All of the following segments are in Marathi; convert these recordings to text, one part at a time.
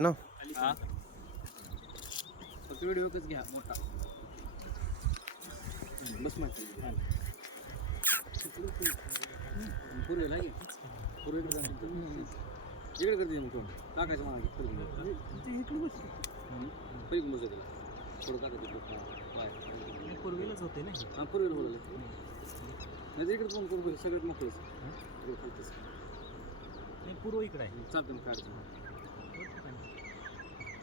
ना? हा. फक्त व्हिडिओच घ्या मोठा. बस माहिती पूर्वेला आहे पूर्वेकडे इकडे करते मग कोण टाकायचं मला पूर्वी पहिली बस त्याला थोडं टाकायचं पाय. पूर्वीलाच होते ना हा? पूर्वेला बोलायला नाही तर इकडे कोण कोण सगळ्यात मोकळंच इकडे खालतच नाही पूर्व इकडे आहे. चालतं मग काढायचं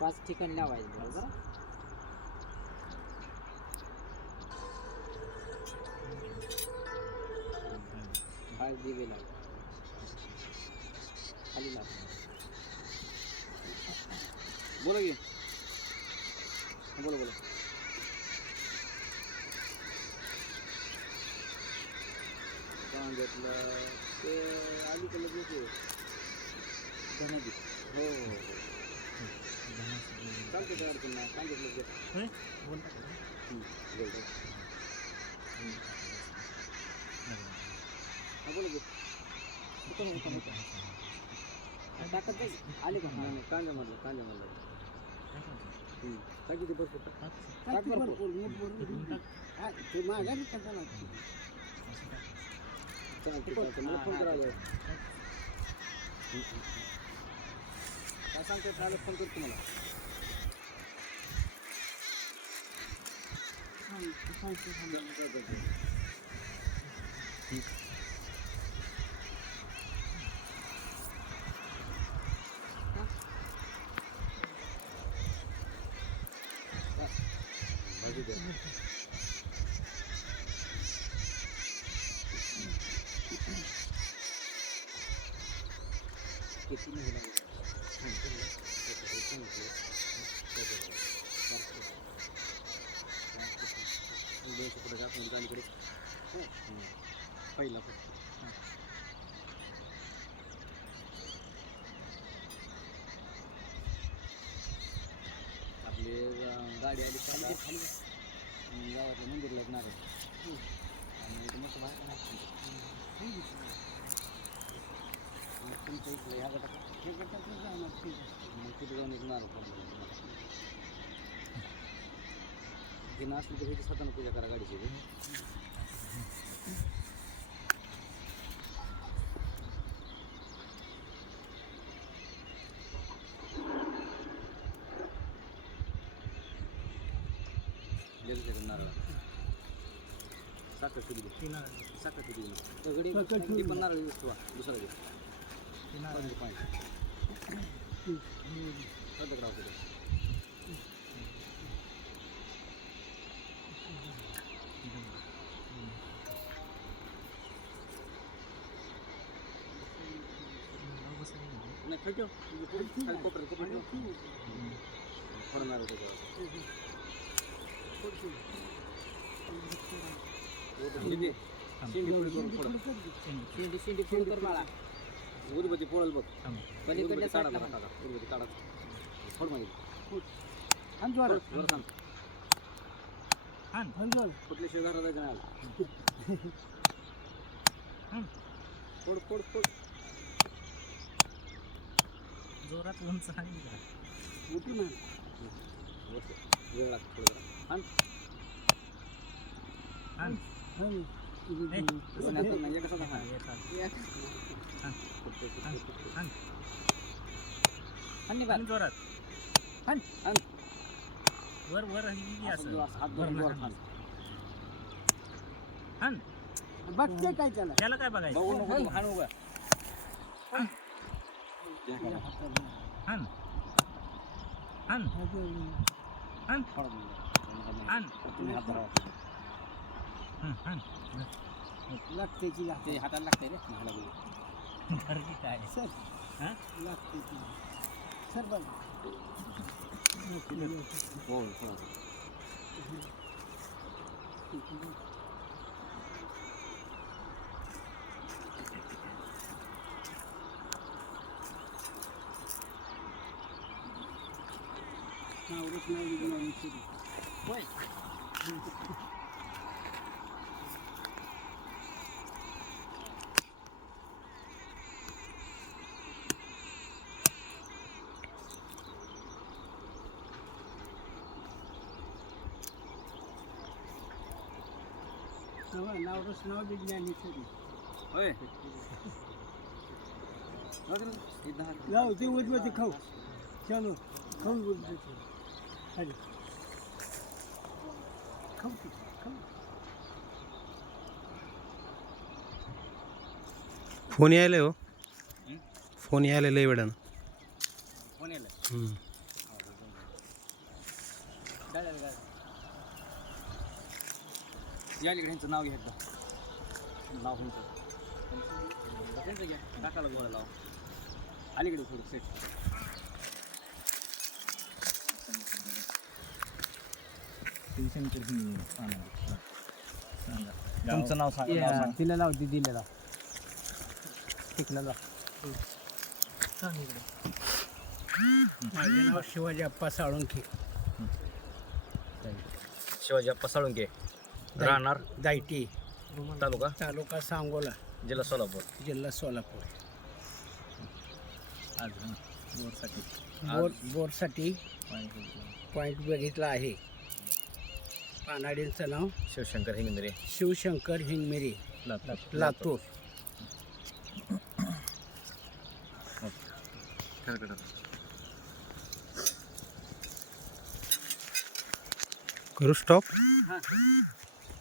पाच ठिकाण लावायचं बरोबर? हळदी वेला खाली लाव. बोला की. बोला बोला. घेतलं. ते अलीकडे येते धनगी हो हो हो. चालतं काय अडचण नाही सांगितलं का? हं, बोला की. टाकत आले का? नाही कांद्या मारलं कांद्या मारलं. काय किती भरपूर. टाक. टाक. भरपूर चालतं चालतं मला फोन करायला काय सांगतो त्याला फोन करतो मला भाजी द्या किती महिला दोनशे फुटाच्या आतमध्ये अलीकडे हं. पहिला फक्त आपली गाडी आली खाली खाली आणि गावातल्या मंदिरला एक आणि मस्त बाहेर पूजा करा गाडीची साखर किती. साखर किती पण नारळ. दुसरा घे पाणी पाणी अर्धं राहू दे. नाही खाली ठेव. खाली कोपऱ्यात कोपऱ्यात उदबत्ती पोळल बघ. पलीकडल्या उदबत्ती काढा साईडला जरा काढा. उदबत्ती काढा. थोड माहिती आणि जोरात. वर सांग कुठल्या घरात जायचं नाही आला. फोड फोड फोड. जोरात उंच आणि जरा. उठू ना बस. वेळ लागतो जरा. नाही, एका साधा वर वर ही असं हात धरून वर. बघते काय त्याला. त्याला काय बघायचं? बघू नको हाण उगा. आण. द्या खायला. हाण हाण हाण थोडा दे. हाण तुम्ही हात धरा. हं, हाण लागते की ते हाताला लागतंय रे. की काय? सर? लागते सर बघ हो हो नावरच नाव लिहून आम्ही सुरू. होय नाव नावरच नाव विज्ञानी सुरू. होय. हे लाव ते उजवते खाऊ. चालू खाऊ उजवते खाऊ खाऊ. फोन यायला हो. हं? फोन यायला लय वेळानं. कोण येलं हं. गाड्या गाड्या या इकडे ह्यांचं नाव घ्या एकदा. नाव ह्यांचं त्यांचं घ्या. टाकाला गोळा लाव. अलीकडे थोडं सेट तुमचं नाव सांगा. तिला लाव दिदीला लाव. तिकला लाव माझे नाव शिवाजी अप्पा साळुंखे. शिवाजी अप्पा साळुंके राहणार? दायटी. तालुका? तालुका सांगोला. जिल्हा सोलापूर. जिल्हा सोलापूर. आज हं, बोरसाठी. बोर बोरसाठी पॉईंट बघितला. आहे. पानाडींचं नाव? शिवशंकर हिंगंदरे शिवशंकर हिंगमिरी. लातूर. करू स्टॉप हां.